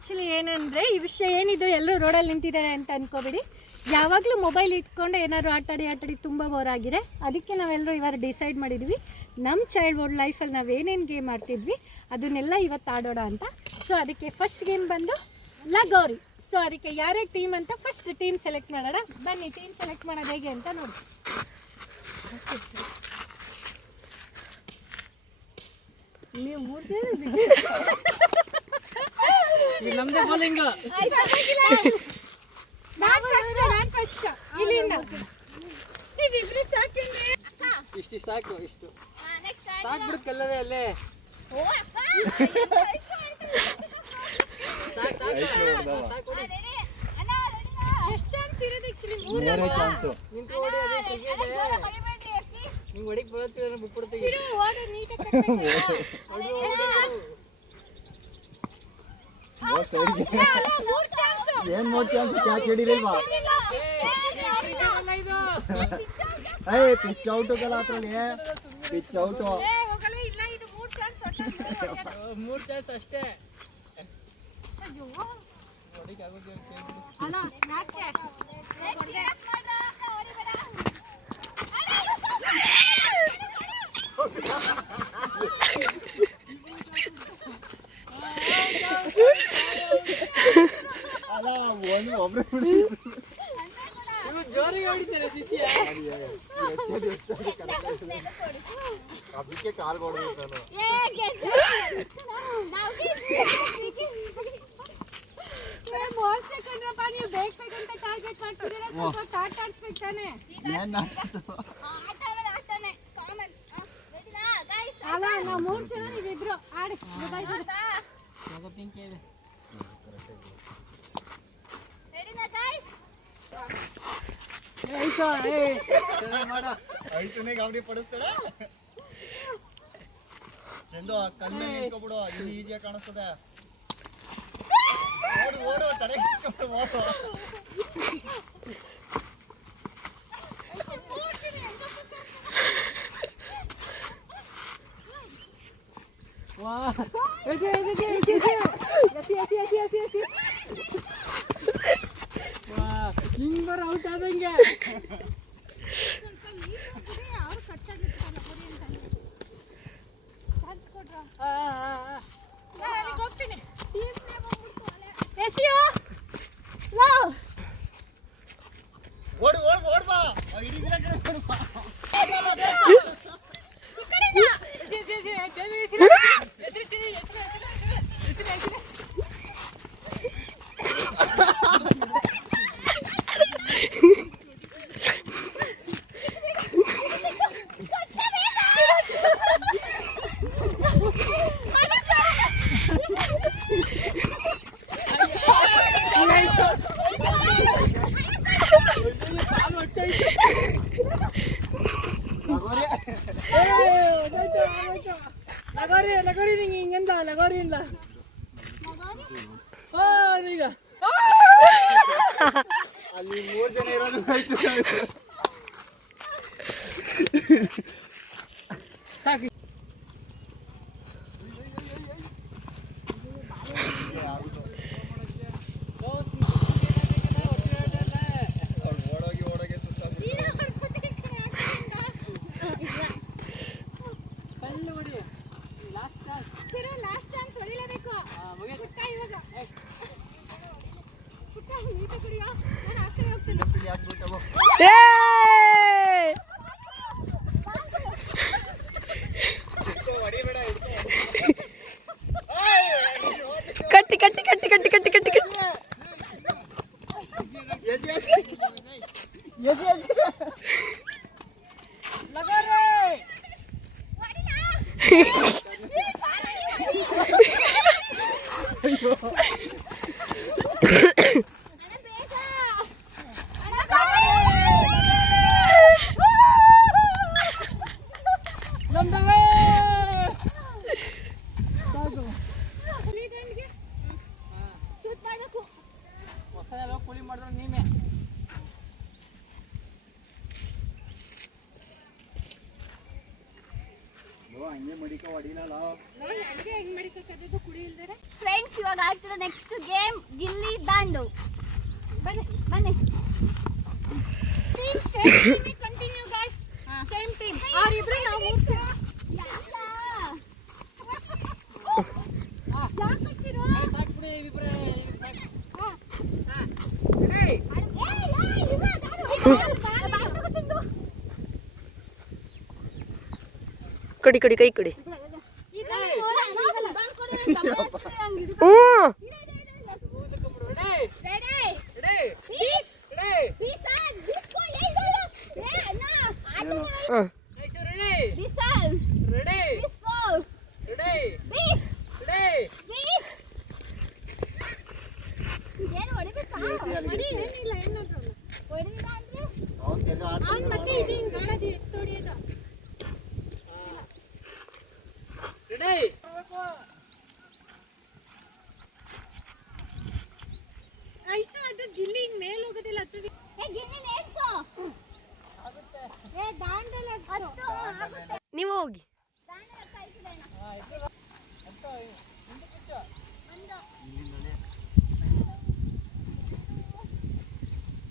Actually ಏನಂದರೆ ಈ ವಿಷಯ ಏನಿದು ಎಲ್ಲರೂ ರೋಡಲ್ಲಿ ನಿಂತಿದ್ದಾರೆ ಅಂತ ಅಂದ್ಕೋಬೇಡಿ. ಯಾವಾಗಲೂ ಮೊಬೈಲ್ ಇಟ್ಕೊಂಡು ಏನಾದ್ರು ಆಟಾಡಿ ತುಂಬ ಬೋರ್ ಆಗಿದೆ. ಅದಕ್ಕೆ ನಾವೆಲ್ಲರೂ ಇವಾಗ ಡಿಸೈಡ್ ಮಾಡಿದ್ವಿ ನಮ್ಮ ಚೈಲ್ಡ್ಹುಡ್ ಲೈಫಲ್ಲಿ ನಾವು ಏನೇನು ಗೇಮ್ ಆಡ್ತಿದ್ವಿ ಅದನ್ನೆಲ್ಲ ಇವತ್ತು ಆಡೋಣ ಅಂತ. ಸೊ ಅದಕ್ಕೆ ಫಸ್ಟ್ ಗೇಮ್ ಬಂದು ಲಗೋರಿ. ಸೊ ಅದಕ್ಕೆ ಯಾರೇ ಟೀಮ್ ಅಂತ ಫಸ್ಟ್ ಟೀಮ್ ಸೆಲೆಕ್ಟ್ ಮಾಡೋಣ. ಬನ್ನಿ, ಟೀಮ್ ಸೆಲೆಕ್ಟ್ ಮಾಡೋದು ಹೇಗೆ ಅಂತ ನೋಡಿ. ನೀವು 3 ಜನ ನಮ್ದೇ ಬೌಲಿಂಗ್. ನಾನು ಫಸ್ಟ್ ಇಲ್ಲಿಂದ ನೀವಿಬ್ರು ಸಾಕಿಂದ್ರೆ ಇಷ್ಟು ಸಾಕು, ಇಷ್ಟು ಸಾಕು ಬಿಡು. ಕಲ್ಲದೆ ಅಲ್ಲೇ ಎಷ್ಟು ಚಾನ್ಸ್ ಇರೋದು ಆಕ್ಚುಲಿ? 3 ಚಾನ್ಸ್. ನಿಂತು ಓಡಿ. ಅದೇ ಕ್ರಿಕೆಟ್ ನಿಂಗೆ ಹೊಡಿಕ್ ಬರುತ್ತೆ ಬಿಟ್ಬಿಡ್ತೀವಿ. ಓಡಿ ನೀಟಾಗಿ ಕಟ್ಟಬೇಕು. ಏನ್ 3 ಚಾನ್ಸ್ ಕ್ಯಾಚ್ ಹಿಡಿಲಿಲ್ವಾ? ಏಯ್ ಪಿಚ್ ಔಟ್ ಹೋಗಲ್ಲ ಅದ್ರಲ್ಲಿ. Pitch out. ಮೂರು ಚಾನ್ಸ್ ಅಷ್ಟೇ. ಅಲ್ಲ ಒಬ್ರು ಜೋರಿಗೆ ಹೊಡಿತಾರೆ ಶಿಷ್ಯ. ಅದಕ್ಕೆ ಕಾಲ್ ಕೊಡ್ಬೇಕು. ನೀವು ಬೇಕಂತ ಟಾರ್ಗೆಟ್ ಮಾಡ್ತಿದ್ದೀರಾ, ಸ್ವಲ್ಪ ಕಾಟ್ ಆಡ್ಸ್ಬೇಕು ತಾನೆ. ಅಲ್ಲ ನಾವು 3 ಜನ ನೀವಿಬ್ರು ಆಡಿ. ಪಿಂಕಿ ಐತನೇ ಗಾಬರಿ ಪಡಿಸ್ತಾಳ. ಚಂದು ಕಣ್ಣು ನಿಂತ್ಕೊಬಿಡು, ಇಲ್ಲಿ ಈಜಿಯಾಗಿ ಕಾಣಿಸ್ತದೆ. ಓಡು ತಲೆ ಓಡು. ಹಿಂಗ್ ಔಟ್ ಆದಂಗೆ. ಓಡ್ ಬಾ. ಲಗೋರಿ ನಿಂಗೆ ಹಿಂಗೆಂದ ಲಗೋರಿ ಇಲ್ಲ. ಈಗ ಅಲ್ಲಿ 3 ಜನ ಇರೋದು ಸಾಕು. ಓಡೋಗಿ ಸುಸ್ತಾಗ್ಬಿಟ್ಟು ಕಲ್ಲು ಹೊಡಿ. ಲಾಸ್ಟ್ ಚಾನ್ಸ್ ಹೊಡಿಲೇಬೇಕು. ಇವಾಗ ನೀಟಾಗಿ ಕುಡಿಯೋ. ನಾನು ಆ ಕಡೆ ಹೋಗ್ತೀನಿ. ಕಟ್ಟಿ ಕಟ್ಟಿ ಕಟ್ಟಿ ಕಟ್ಟಿ ಕಟ್ಟಿ ಕಟ್ಟಿ ಕಟ್ಟಿ. ಕೂಲಿ ಮಾಡಿದ್ರು ನೀವೇ. ಹಂಗೆ ಮಡಿಕ ಹೊಡಿನಲ್ಲ. ಹಂಗೆ ಹೆಂಗ್ ಮಾಡಿ ಕರೆದು ಕುಡಿ ಇಲ್ದರೆ ಫ್ರೆಂಡ್ಸ್ ಇವಾಗ ಆಗ್ತಿರೋ ನೆಕ್ಸ್ಟ್ ಗೇಮ್ ಗಿಲ್ಲಿ ದಾಂಡು. ಬನ್ನಿ ಬನ್ನಿ team same team continue guys same team ಅವರಿಬ್ರು ನಾವು ಮೂರು ಜನ ಯಾಕೆ ಹಚ್ಚಿರೋ ಸಾಕ್ಬಿಡಿ ಇಬ್ರೆ ಕೊಡಿ ಕೊಡಿ ಕೈ ಕೊಡಿ. ಏನಿಲ್ಲ ಏನಾದ್ರು ಅವ್ನು ಮತ್ತೆ ಇದು ಹಿಂಗೆ ಗಾಳದಿ ಎತ್ತೊಡಿಯೋದು ಐಸ ಅದು ಗಿಲ್ಲಿ ಹಿಂಗ್ ಮೇಲ್ ಹೋಗೋದಿಲ್ಲ ಹತ್ತದಿ ಏ ದಾಂಡಲ್ಲ ನೀವು ಹೋಗಿ.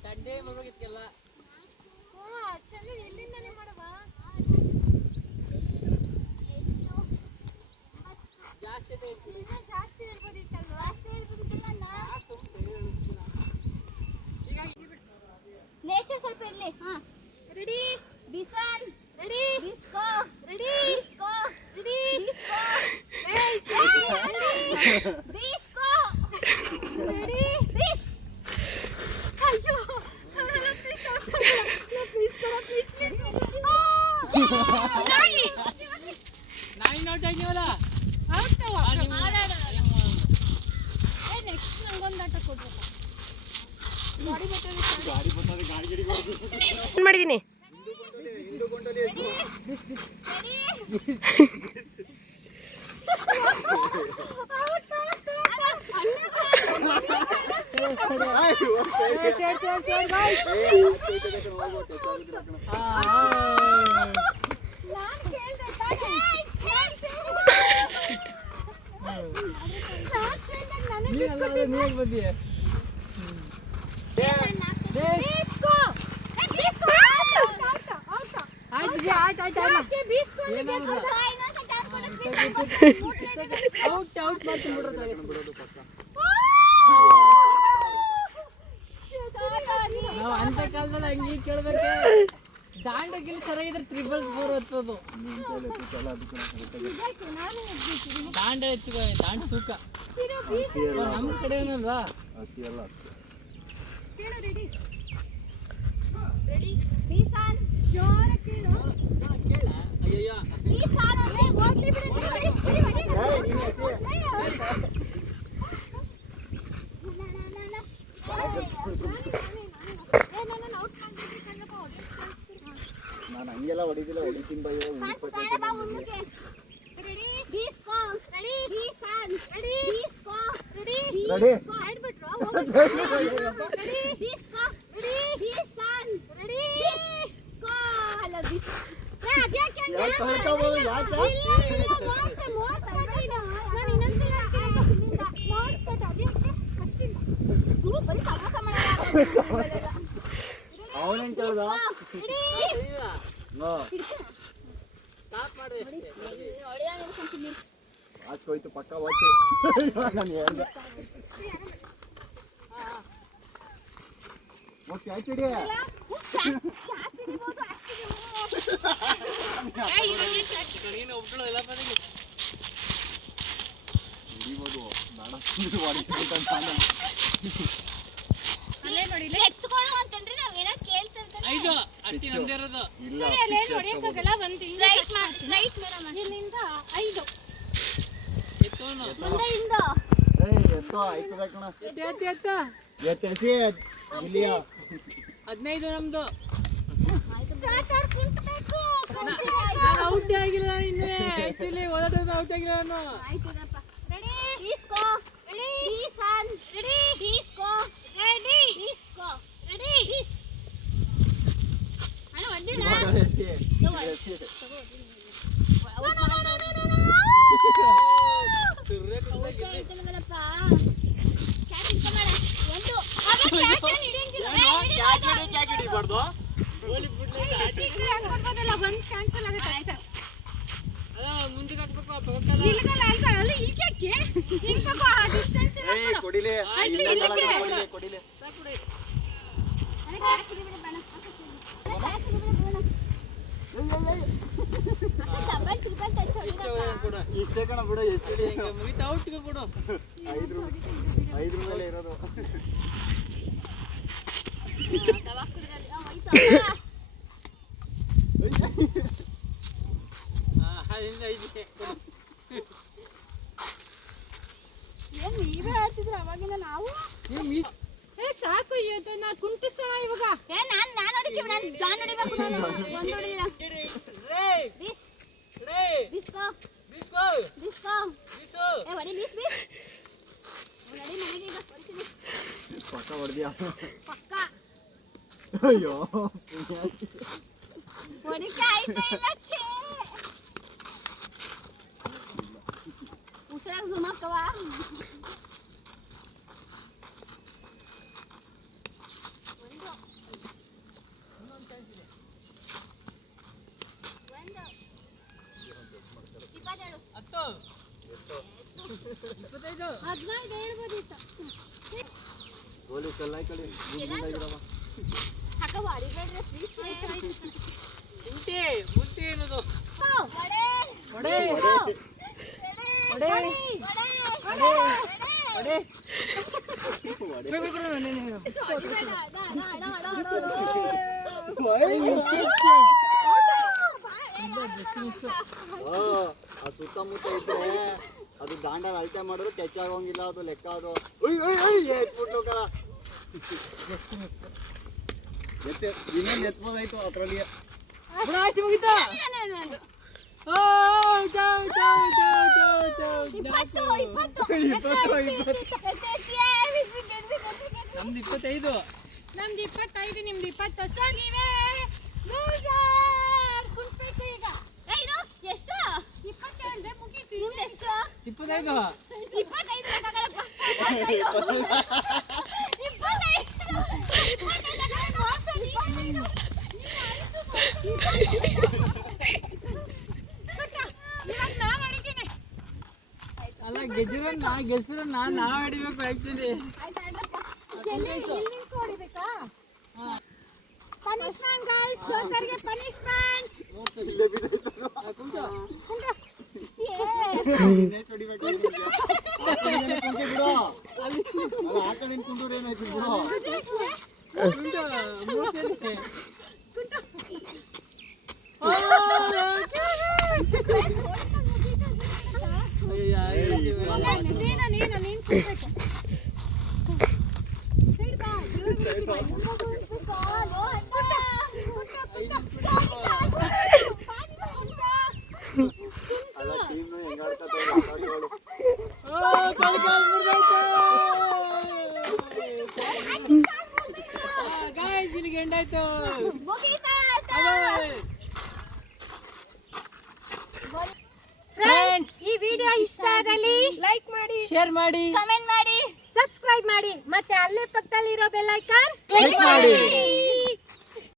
ಸಂಡೇ ಮಗೋಗಿತ್ತಲ್ಲ ಚಂದ ಎಲ್ಲಿಂದಾನೆ ಮಾಡವ ಜಾಸ್ತಿ ಇದೆ ಇನ್ನ ಜಾಸ್ತಿ ಇರ್ಬೋದಿತ್ತಲ್ವಾ ನೇಚರ್ ಸ್ವಲ್ಪ ಇರ್ಲಿ. ರೆಡಿ ಬಿಸನ್ ರೆಡಿ ಬಿಸ್ಕೋ ರೆಡಿ ಬಿಸ್ಕೋ ರೆಡಿ ಬಿಸ್ಕೋ ಬಿಸ್ಕೋ ರೆಡಿ ಬಿಸ್. ಅಯ್ಯೋ ಪ್ಲೀಸ್ ನಾವಿನ್ನ ಔಟ್ ಆಗಿವಲ್ಲ ನೆಕ್ಸ್ಟ್ ನಂಗೊಂದು ಆಟ ಕೊಡ್ಬೇಕು ಏನ್ ಮಾಡಿದೀನಿ? ನೀವಾಗ ಬಂದಿ ಔಟ್ ಔಟ್ ಮಾಡ್ತೀನಿ ನಾವು ಅಂತ ಕಾಲದಲ್ಲಿ ಹಂಗೆ ಕೇಳ್ಬೇಕೆ ದಾಂಡಗಿಲ್ಲಿ ಸರಿಯಾಗಿದ್ರೆ 4 ಹತ್ತೋದು ದಾಂಡ ಎತ್ತಿಗೆ ದಾಂಡ ತೂಕ ನಮ್ಮ ಕಡೆ ಏನಲ್ವಾ ರೆಡಿ ಬಿಸನ್ ಜೋರ ಕೇಳು ಕೇಳ ಅಯ್ಯಯ್ಯ ಬಿಸನ್ ಅಂದ್ರೆ ಹೋಗ್ಲಿ ಬಿಡು. ನಾನು ಹಂಗೆಲ್ಲ ಹೊಡಿದಿಲ್ಲ, ಹೊಡಿತೀನಿ ಬೈ. ರೆಡಿ ಅವನೇನ್ ಕೇಳ್ದ? ಸ್ಟಾಪ್ ಮಾಡ್ರಿ ಆಚ್ಕೋಯ್ತು ಪಕ್ಕ ವಾಚ್. ನಾನು ಹೇಳ್ದೆ ಓಕೆ ಆಯ್ತಿಡಿ. ನೀನು ಒಬ್ಳು ಎಲ್ಲ ಬಂದಿಗೆ ಹಿಡಿಬೋದು ಬೇಡ ಹೊಡಿಬೇಕಂತ ಎತ್ಕೊಳ್ಳು ಅಂತಂದ್ರೆ ನಾವೇನ ಕೇಳ್ತಾ ಇರ್ತಾರೆ. 5 ಅಷ್ಟೇ ನಮ್ದೇ ಇರೋದು ಇಲ್ಲ ಹೊಡಿಯಕ್ಕಾಗಲ್ಲ ಒಂದು ಇಲ್ಲಿಂದ 5 ಎತ್ತೋನು ಮುಂದೆ ಹಿಂದ ಎತ್ತೋ ಆಯ್ತದ ಕಣ. ಎತ್ತ ಎತ್ತೆಸಿ ಇಲ್ಲಿಯ 15 ನಮ್ದು. ನಾನು ಔಟ್ ಆಗಿಲ್ಲ ಇನ್ನೇ ಆಕ್ಚುಲಿ ಓಡೋದು ಔಟ್ ಆಗಿಲ್ಲ ನಾನು. ಆಯ್ತದಪ್ಪ. ರೆಡಿ ಡಿಸ್ಕೋ ರೆಡಿ ಬಿಸನ್ ರೆಡಿ ಡಿಸ್ಕೋ ರೆಡಿ ಡಿಸ್ಕೋ ರೆಡಿ ಅಣ್ಣ ಒಂದಿನ ಇಲ್ಗಲ್ಲ ಅಂತ ಅಲ್ಲಿ ಇಲ್ಕಕ್ಕೆ ಹಿಂಗ್ ತಗೋ ಆ ಡಿಸ್ಟೆನ್ಸ್ ಏಯ್ ಕೊಡಿಲೆ ಅಷ್ಟೇ ಇಲ್ಲ ಇಲ್ಲಿಗೆ. ಕೊಡಿಲೆ ಕೊಡಿಲೆ ನನಗೆ ಹಾಕಿರಿ ಬಿಡು ಬಣ್ಣ ನನಗೆ ಹಾಕಿರಿ ಬಿಡು ಬಣ್ಣ ಅಕ್ಕ ಡಬಲ್ ಟ್ರಿಬಲ್ ಟಚ್ ಹೊಡಿದಕ್ಕ ಇಷ್ಟೇ ಕಣ ಬಿಡು ಎಷ್ಟು ಮುಗಿತಾ ಔಟ್ಗೆ ಕೊಡು 5 ಮೇಲೆ ಇರೋದು ದವಾಖಾನೆಯಲ್ಲಿ ಹೋಯ್ತು ಹಿಂದೆ ಐದಿದೆ ಏನ್ ನೀವೇ ಆಡ್ತಿದ್ರ ಅವಾಗಿಂದ ನಾವು ಏ ಸಾಕು ಇವತ್ತು ನಾ ಕುಂಟಿಸೋಣ ಇವಾಗ ಏ ನಾನು ಹೊಡಿತೀವಿ ನಾನು ಹೊಡಿಬೇಕು ನಾನು ಒಂದು ಹೊಡಿಲ್ಲ ಬಿಸ್ ಬಿಸ್ಕೋ ಬಿಸ್ಕೋ ಬಿಸ್ಕೋ ಬಿಸು ಏ ಹೊಡಿ ಬಿಸ್ ಬಿಸ್ ನಡಿ ಮನೆಗೆ ಈಗ ಹೊಡಿತೀನಿ ಪಕ್ಕ ಹೊಡೆದ್ಯಾ ಪಕ್ಕ ಅಯ್ಯೋ ಹೊಡಿಕೆ ಆಯ್ತಾ ಇಲ್ಲ ಛೇ ಉಸಿರಾಗ ಜುಮಕ್ಕವ ಹತ್ತು 25 15 ಹೇಳ್ಬೋದಿತ್ತು ಗೋಲಿ ಕಲ್ಲಾಯ್ ಕಡೆ ಗುಂಡಾಗಿರವ ಅಕ್ಕ ಹೊಡಿಬೇಡ್ರಿ ಪ್ಲೀಸ್ ಮುಂಟೆ ಏನದು ಹೊಡೆ ಹೊಡೆ ಆ ಸುತ್ತಮುತ್ತ ಇದ್ರೆ ಅದು ದಾಂಡಲ್ಲಿ ಅಳತೆ ಮಾಡಿದ್ರು ಟಚ್ ಆಗೋಂಗಿಲ್ಲ ಅದು ಲೆಕ್ಕ ಅದು ಎತ್ಬಿಟ್ಲು ಕರ ಇನ್ನೊಂದು ಎತ್ಬೋದಾಯ್ತು ಅದ್ರಲ್ಲಿ ಮುಗಿತಾ ಇಪ್ಪತ್ತು ನಮ್ದು 25 ನಮ್ದು 25 ನಿಮ್ದು 20 ಸೋಗಿವೆ ಲೂಸರ್ ಕುಂತ್ಬೇಕು ಈಗ ಇದು ಎಷ್ಟು 20 ಅಂದ್ರೆ ಮುಗೀತು ನಿಮ್ದು ಎಷ್ಟು 25 25 ಬೇಕಾಗಲ್ಲಪ್ಪ 25 ನಾ ಮಾಡಿದ್ದೀನಿ ಅಲ್ಲ ಗೆಲ್ಸಿರೋ ನಾ ಹೊಡಿಬೇಕು ಆಕ್ಚುಲಿ ಇಲ್ಲಿ ಹೊಡಿಬೇಕಾ ಪನಿಷ್ಮೆಂಟ್ ಗಾಯ್ಸ್ ಸೋತರಿಗೆ ಪನಿಷ್ಮೆಂಟ್ ಇಲ್ಲೇ ಬಿದ್ದೈತು ಬಿಡು ಅಲ್ಲ ಆ ಕಡೆ ಕುಂಟೂರು ಏನಾಯ್ತು ಬಿಡು ನೀನು ಕುಂತ್ಬೇಕು ಅಲ್ಲ ಟೀಮ್ ಹೆಂಗಾಡ್ತಾ ಗಾಯ್ಸ್ ಇಲ್ಲಿ ಗಂಡಾಯ್ತು ಫ್ರೆಂಡ್ಸ್ ಈ ವಿಡಿಯೋ ಇಷ್ಟ ಆದಲ್ಲಿ ಲೈಕ್ ಮಾಡಿ ಶೇರ್ ಮಾಡಿ ಕಮೆಂಟ್ ಮಾಡಿ ಸಬ್ಸ್ಕ್ರೈಬ್ ಮಾಡಿ ಮತ್ತೆ ಅಲ್ಲೇ ಪಕ್ಕದಲ್ಲಿರೋ ಬೆಲ್ ಐಕಾನ್ ಕ್ಲಿಕ್ ಮಾಡಿ